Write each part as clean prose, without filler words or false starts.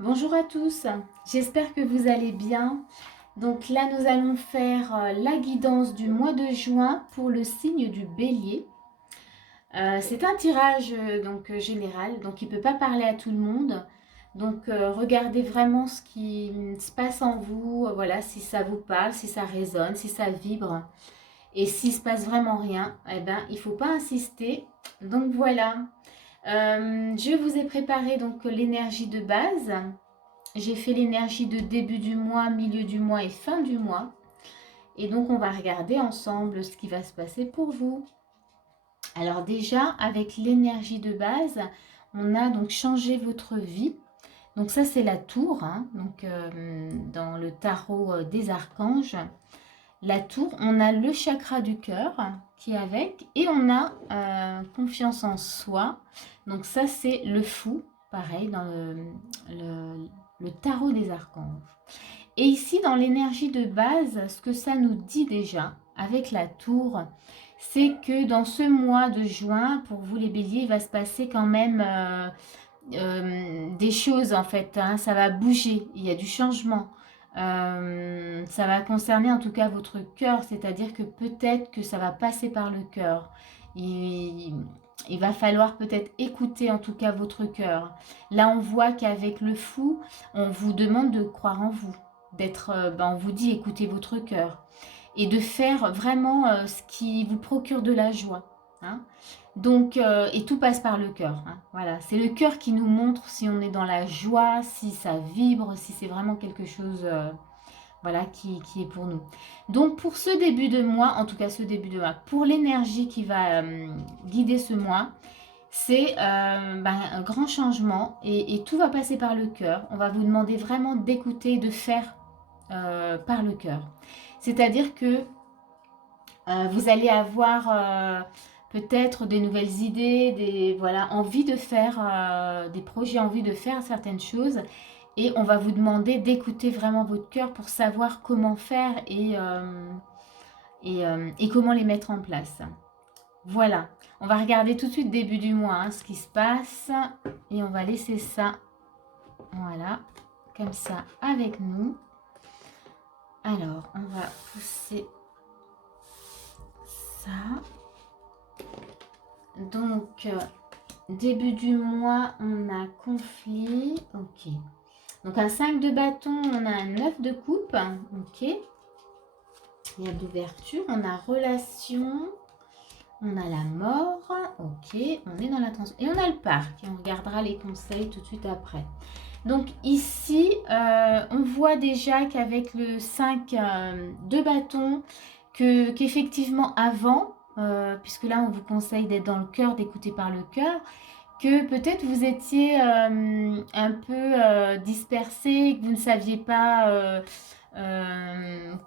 Bonjour à tous, j'espère que vous allez bien. Donc là, nous allons faire la guidance du mois de juin pour le signe du bélier. C'est un tirage général, donc il ne peut pas parler à tout le monde. Donc regardez vraiment ce qui se passe en vous, voilà, si ça vous parle, si ça résonne, si ça vibre. Et s'il se passe vraiment rien, eh ben, il ne faut pas insister. Donc voilà, je vous ai préparé donc l'énergie de base. J'ai fait l'énergie de début du mois, milieu du mois et fin du mois. Et donc, on va regarder ensemble ce qui va se passer pour vous. Alors déjà, avec l'énergie de base, on a donc changé votre vie. Donc ça, c'est la tour, hein, dans le tarot des archanges. La tour, on a le chakra du cœur qui est avec. Et on a confiance en soi. Donc ça, c'est le fou, pareil, dans le tarot des archanges. Et ici, dans l'énergie de base, ce que ça nous dit déjà avec la tour, c'est que dans ce mois de juin, pour vous les béliers, il va se passer quand même des choses en fait. Hein, ça va bouger, il y a du changement. Ça va concerner en tout cas votre cœur, c'est-à-dire que peut-être que ça va passer par le cœur. Il, il va falloir peut-être écouter en tout cas votre cœur. Là, on voit qu'avec le fou, on vous demande de croire en vous, d'être, on vous dit écoutez votre cœur et de faire vraiment ce qui vous procure de la joie. Hein. Donc, et tout passe par le cœur. Hein. Voilà, c'est le cœur qui nous montre si on est dans la joie, si ça vibre, si c'est vraiment quelque chose, voilà, qui est pour nous. Donc, pour ce début de mois, en tout cas ce début de mois, pour l'énergie qui va guider ce mois, c'est un grand changement et tout va passer par le cœur. On va vous demander vraiment d'écouter, de faire par le cœur. C'est-à-dire que vous allez avoir peut-être des nouvelles idées, envie de faire des projets, envie de faire certaines choses. Et on va vous demander d'écouter vraiment votre cœur pour savoir comment faire et comment les mettre en place. Voilà, on va regarder tout de suite début du mois ce qui se passe et on va laisser ça, voilà, comme ça avec nous. Alors, on va pousser ça. Donc, début du mois, on a conflit. Ok. Donc, un 5 de bâton, on a un 9 de coupe. Ok. Il y a de l'ouverture. On a relation. On a la mort. Ok. On est dans la tension. Et on a le parc. Et on regardera les conseils tout de suite après. Donc, ici, on voit déjà qu'avec le 5 de bâton, qu'effectivement, avant, puisque là on vous conseille d'être dans le cœur, d'écouter par le cœur, que peut-être vous étiez un peu dispersé, que vous ne saviez pas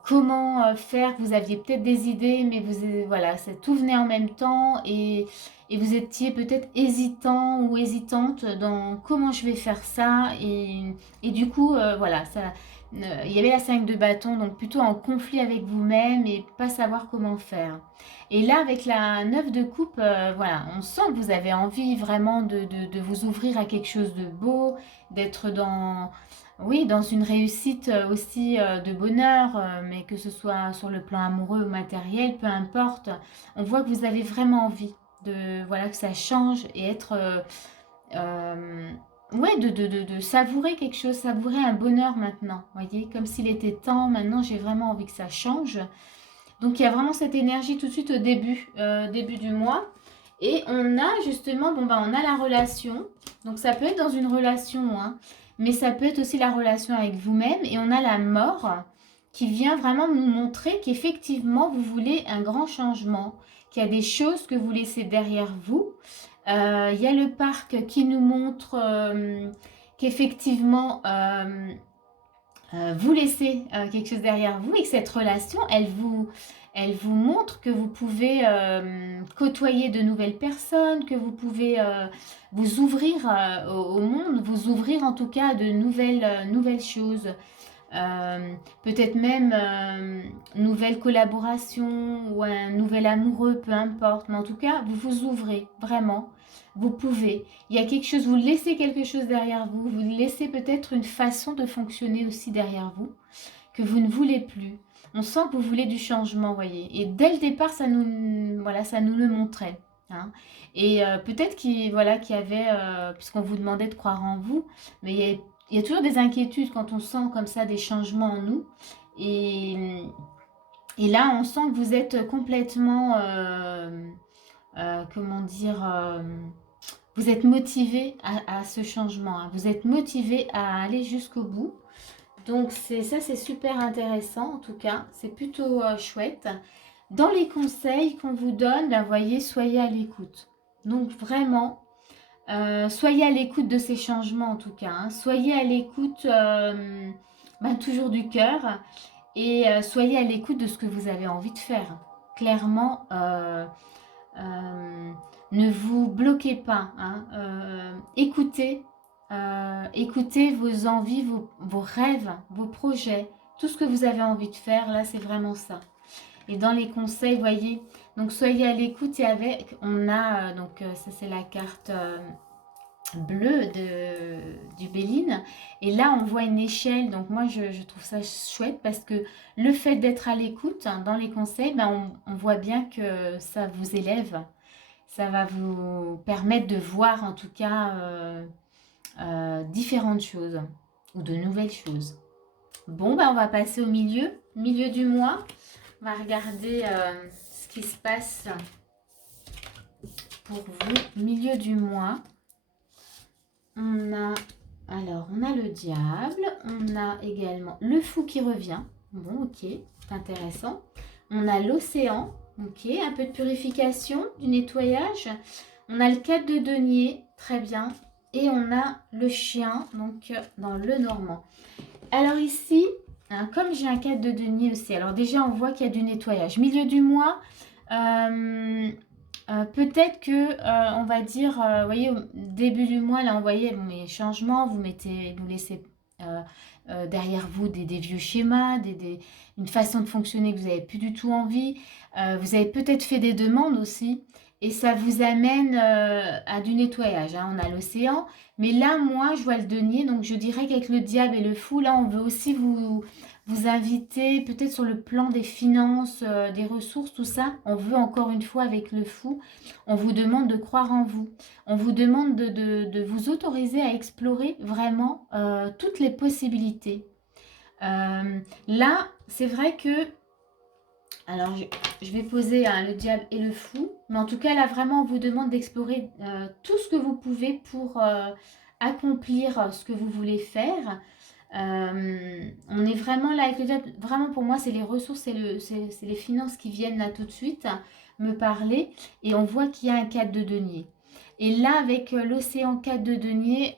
comment faire, que vous aviez peut-être des idées, mais voilà, tout venait en même temps et vous étiez peut-être hésitant ou hésitante dans comment je vais faire ça et du coup, voilà, ça, il y avait la 5 de bâton, donc plutôt en conflit avec vous-même et pas savoir comment faire. Et là, avec la 9 de coupe, voilà, on sent que vous avez envie vraiment de vous ouvrir à quelque chose de beau, d'être dans, oui, dans une réussite aussi de bonheur, mais que ce soit sur le plan amoureux ou matériel, peu importe. On voit que vous avez vraiment envie voilà, que ça change et être, ouais, de savourer quelque chose, savourer un bonheur maintenant. Voyez, comme s'il était temps. Maintenant, j'ai vraiment envie que ça change. Donc il y a vraiment cette énergie tout de suite au début du mois. Et on a justement, on a la relation. Donc ça peut être dans une relation, hein, mais ça peut être aussi la relation avec vous-même. Et on a la mort qui vient vraiment nous montrer qu'effectivement vous voulez un grand changement, qu'il y a des choses que vous laissez derrière vous. Il y a le parc qui nous montre qu'effectivement vous laissez quelque chose derrière vous et que cette relation, elle vous montre que vous pouvez côtoyer de nouvelles personnes, que vous pouvez vous ouvrir au monde, vous ouvrir en tout cas à de nouvelles choses. Peut-être même nouvelle collaboration ou un nouvel amoureux, peu importe. Mais en tout cas, vous vous ouvrez vraiment. vous pouvez. Il y a quelque chose, vous laissez quelque chose derrière vous, vous laissez peut-être une façon de fonctionner aussi derrière vous, que vous ne voulez plus. On sent que vous voulez du changement, voyez. Et dès le départ, voilà, ça nous le montrait. Hein. Et peut-être qu'il voilà, qu'il y avait, puisqu'on vous demandait de croire en vous, mais il y a toujours des inquiétudes quand on sent comme ça des changements en nous. Et, et là, on sent que vous êtes complètement, comment dire, vous êtes motivé à ce changement. Hein. Vous êtes motivé à aller jusqu'au bout. Donc ça, c'est super intéressant en tout cas. C'est plutôt chouette. Dans les conseils qu'on vous donne, là, voyez, soyez à l'écoute. Donc vraiment, soyez à l'écoute de ces changements en tout cas. Hein. Soyez à l'écoute toujours du cœur et soyez à l'écoute de ce que vous avez envie de faire. Clairement, ne vous bloquez pas. Hein. Écoutez, écoutez vos envies, vos rêves, vos projets, tout ce que vous avez envie de faire. Là, c'est vraiment ça. Et dans les conseils, voyez, donc soyez à l'écoute et avec, on a, ça c'est la carte bleue du Béline. Et là, on voit une échelle. Donc moi, je trouve ça chouette parce que le fait d'être à l'écoute hein, dans les conseils, on voit bien que ça vous élève. Ça va vous permettre de voir en tout cas différentes choses ou de nouvelles choses. Bon, on va passer au milieu du mois. On va regarder ce qui se passe pour vous. Milieu du mois. On a le diable. On a également le fou qui revient. Bon, ok, c'est intéressant. On a l'océan. Ok, un peu de purification, du nettoyage. On a le 4 de denier. Très bien. Et on a le chien, donc dans le normand. Alors ici, hein, comme j'ai un 4 de denier aussi, alors déjà on voit qu'il y a du nettoyage. Milieu du mois, peut-être que, on va dire, vous voyez, au début du mois, là on voyait les changements, vous laissez derrière vous des vieux schémas, une façon de fonctionner que vous n'avez plus du tout envie. Vous avez peut-être fait des demandes aussi. Et ça vous amène à du nettoyage. Hein. On a l'océan. Mais là, moi, je vois le denier. Donc, je dirais qu'avec le diable et le fou, là, on veut aussi vous inviter, peut-être sur le plan des finances, des ressources, tout ça. On veut encore une fois, avec le fou, on vous demande de croire en vous. On vous demande de vous autoriser à explorer vraiment toutes les possibilités. Là, c'est vrai que alors, je vais poser le diable et le fou. Mais en tout cas, là, vraiment, on vous demande d'explorer tout ce que vous pouvez pour accomplir ce que vous voulez faire. On est vraiment là avec le diable. Vraiment, pour moi, c'est les ressources, c'est les finances qui viennent là tout de suite me parler. Et on voit qu'il y a un 4 de denier. Et là, avec l'océan 4 de denier...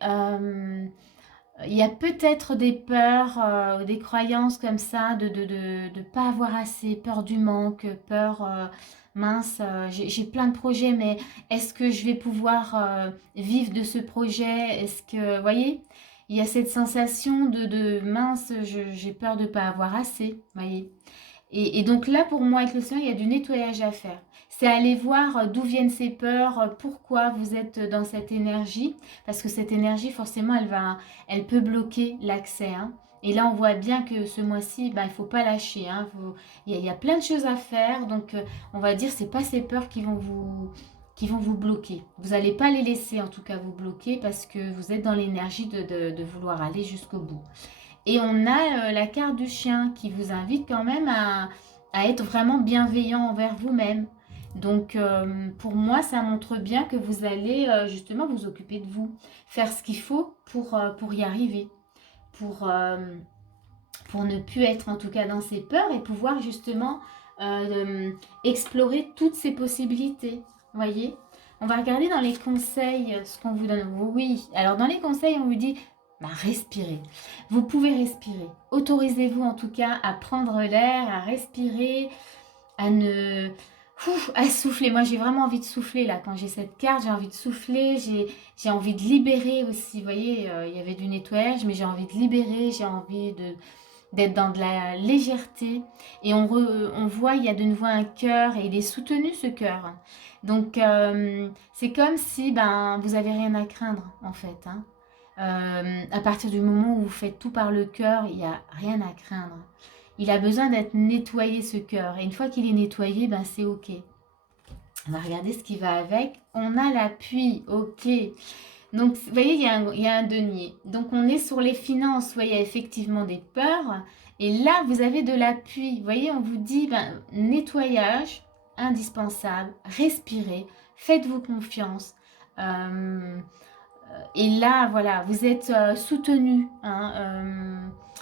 il y a peut-être des peurs, des croyances comme ça, de ne pas avoir assez, peur du manque, peur, mince, j'ai plein de projets, mais est-ce que je vais pouvoir vivre de ce projet? Est-ce que, vous voyez, il y a cette sensation de mince, j'ai peur de ne pas avoir assez, vous voyez. Et donc là, pour moi, avec l'océan, il y a du nettoyage à faire. C'est aller voir d'où viennent ces peurs, pourquoi vous êtes dans cette énergie. Parce que cette énergie, forcément, elle peut bloquer l'accès. Hein. Et là, on voit bien que ce mois-ci, il ne faut pas lâcher. Hein. Il y a plein de choses à faire. Donc, on va dire, ce n'est pas ces peurs qui vont vous bloquer. Vous n'allez pas les laisser, en tout cas, vous bloquer parce que vous êtes dans l'énergie de vouloir aller jusqu'au bout. Et on a la carte du chien qui vous invite quand même à être vraiment bienveillant envers vous-même. Donc pour moi, ça montre bien que vous allez justement vous occuper de vous, faire ce qu'il faut pour y arriver, pour ne plus être en tout cas dans ces peurs et pouvoir justement explorer toutes ces possibilités. Voyez, on va regarder dans les conseils ce qu'on vous donne. Oui, alors dans les conseils, on vous dit respirez. Vous pouvez respirer. Autorisez-vous en tout cas à prendre l'air, à respirer, à souffler. Moi, j'ai vraiment envie de souffler là. Quand j'ai cette carte, j'ai envie de souffler. J'ai envie de libérer aussi. Vous voyez, il y avait du nettoyage, mais j'ai envie de libérer. J'ai envie d'être dans de la légèreté. Et on voit, il y a de nouveau un cœur et il est soutenu ce cœur. Donc, c'est comme si vous n'avez rien à craindre en fait. Hein. À partir du moment où vous faites tout par le cœur, il n'y a rien à craindre. Il a besoin d'être nettoyé ce cœur. Et une fois qu'il est nettoyé, c'est ok. On va regarder ce qui va avec. On a l'appui, ok. Donc, vous voyez, il y a un denier. Donc, on est sur les finances. Vous voyez, il y a effectivement des peurs. Et là, vous avez de l'appui. Vous voyez, on vous dit, nettoyage, indispensable, respirez, faites-vous confiance. Et là, voilà, vous êtes soutenu. Hein,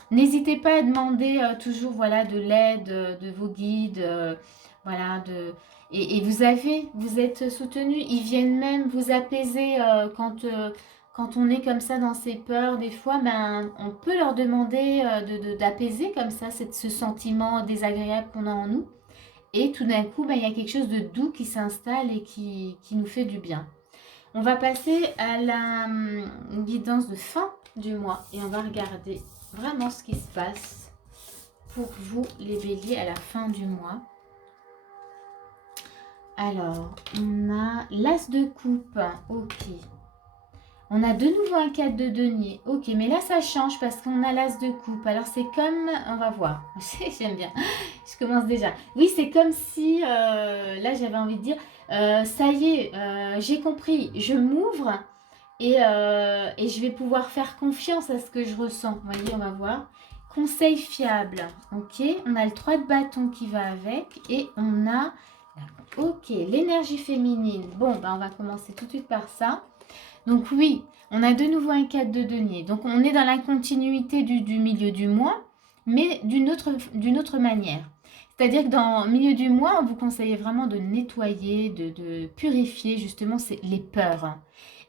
n'hésitez pas à demander toujours voilà, de l'aide de vos guides. Voilà, et vous êtes soutenu. Ils viennent même vous apaiser quand on est comme ça dans ses peurs. Des fois, on peut leur demander d'apaiser comme ça ce sentiment désagréable qu'on a en nous. Et tout d'un coup, il y a quelque chose de doux qui s'installe et qui nous fait du bien. On va passer à la guidance de fin du mois et on va regarder vraiment ce qui se passe pour vous les béliers à la fin du mois. Alors, on a l'as de coupe, ok. On a de nouveau un 4 de denier, ok. Mais là, ça change parce qu'on a l'as de coupe. Alors, c'est comme, on va voir. J'aime bien, je commence déjà. Oui, c'est comme si, là, j'avais envie de dire, ça y est, j'ai compris, je m'ouvre et je vais pouvoir faire confiance à ce que je ressens. Vous voyez, on va voir. Conseil fiable, ok. On a le 3 de bâton qui va avec et on a... Ok, l'énergie féminine. Bon, on va commencer tout de suite par ça. Donc oui, on a de nouveau un 4 de denier. Donc on est dans la continuité du milieu du mois, mais d'une autre manière. C'est-à-dire que dans le milieu du mois, on vous conseille vraiment de nettoyer, de purifier justement les peurs.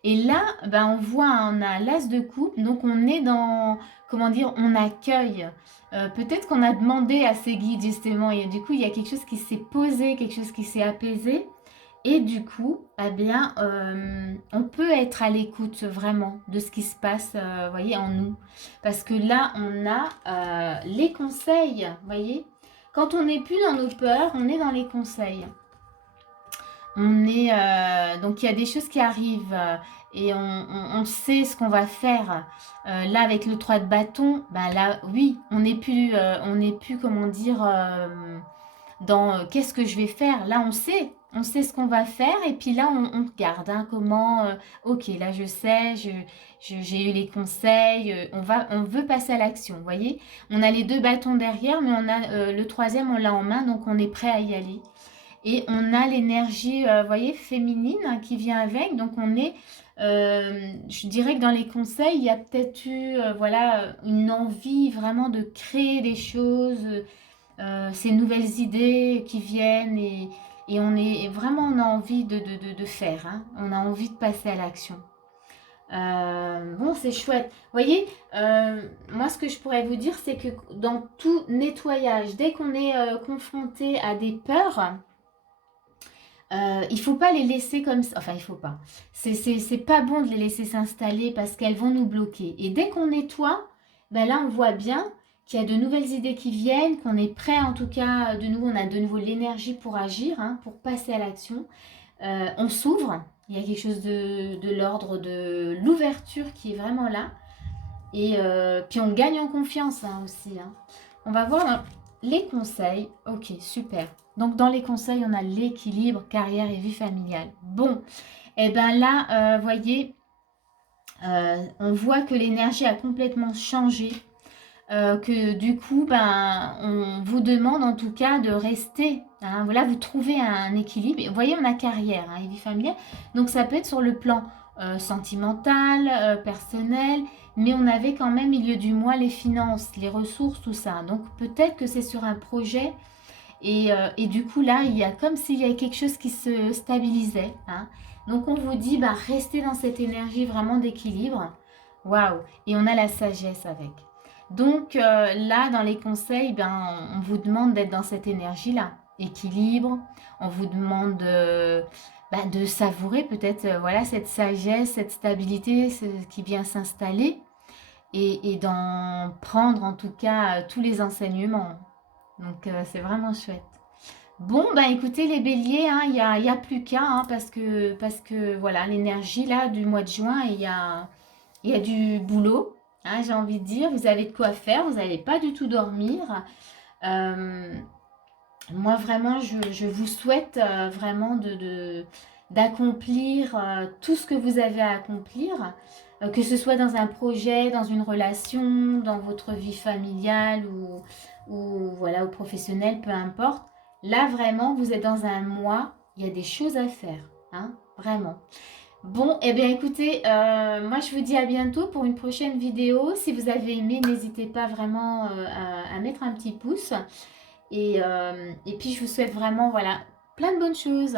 Et là, on voit, on a l'as de coupe, donc on est dans, comment dire, on accueille. Peut-être qu'on a demandé à ses guides justement, et du coup, il y a quelque chose qui s'est posé, quelque chose qui s'est apaisé. Et du coup, on peut être à l'écoute vraiment de ce qui se passe, voyez, en nous. Parce que là, on a les conseils, voyez. Quand on n'est plus dans nos peurs, on est dans les conseils. Donc il y a des choses qui arrivent et on sait ce qu'on va faire. Là avec le 3 de bâton, là oui, on n'est plus, comment dire, dans qu'est-ce que je vais faire. Là on sait ce qu'on va faire et puis là on regarde comment, ok là je sais, j'ai eu les conseils, on veut passer à l'action, vous voyez. On a les 2 bâtons derrière mais on a le troisième on l'a en main donc on est prêt à y aller. Et on a l'énergie, voyez, féminine qui vient avec. Donc, on est, je dirais que dans les conseils, il y a peut-être eu, voilà, une envie vraiment de créer des choses, ces nouvelles idées qui viennent et on est vraiment, on a envie de faire. Hein. On a envie de passer à l'action. Bon, c'est chouette. Vous voyez, moi, ce que je pourrais vous dire, c'est que dans tout nettoyage, dès qu'on est confronté à des peurs, il faut pas les laisser comme ça. Enfin, il faut pas. C'est pas bon de les laisser s'installer parce qu'elles vont nous bloquer. Et dès qu'on nettoie, là, on voit bien qu'il y a de nouvelles idées qui viennent, qu'on est prêt en tout cas. De nouveau, on a de nouveau l'énergie pour agir, hein, pour passer à l'action. On s'ouvre. Il y a quelque chose de l'ordre de l'ouverture qui est vraiment là. Et puis, on gagne en confiance hein, aussi. Hein. On va voir les conseils. Ok, super. Donc, dans les conseils, on a l'équilibre, carrière et vie familiale. Bon, et là, voyez, on voit que l'énergie a complètement changé. Que du coup, on vous demande en tout cas de rester. Hein, voilà, vous trouvez un équilibre. Et vous voyez, on a carrière hein, et vie familiale. Donc, ça peut être sur le plan sentimental, personnel. Mais on avait quand même, milieu du mois, les finances, les ressources, tout ça. Donc, peut-être que c'est sur un projet. Et du coup, là, il y a comme s'il y avait quelque chose qui se stabilisait. Hein. Donc, on vous dit, restez dans cette énergie vraiment d'équilibre. Waouh! Et on a la sagesse avec. Donc, là, dans les conseils, on vous demande d'être dans cette énergie-là. Équilibre. On vous demande de savourer peut-être voilà, cette sagesse, cette stabilité qui vient s'installer. et d'en prendre en tout cas tous les enseignements. Donc c'est vraiment chouette. Bon, ben écoutez les béliers, hein, y a plus qu'à, hein, parce que voilà, l'énergie là du mois de juin, il y a du boulot, hein, j'ai envie de dire, vous avez de quoi faire, vous n'allez pas du tout dormir. Euh, Moi vraiment, je vous souhaite vraiment d'accomplir tout ce que vous avez à accomplir, que ce soit dans un projet, dans une relation, dans votre vie familiale ou voilà, ou professionnelle, peu importe. Là vraiment, vous êtes dans un mois, il y a des choses à faire, hein, vraiment. Bon, eh bien écoutez, moi je vous dis à bientôt pour une prochaine vidéo. Si vous avez aimé, n'hésitez pas vraiment à mettre un petit pouce. Et puis je vous souhaite vraiment, voilà, plein de bonnes choses.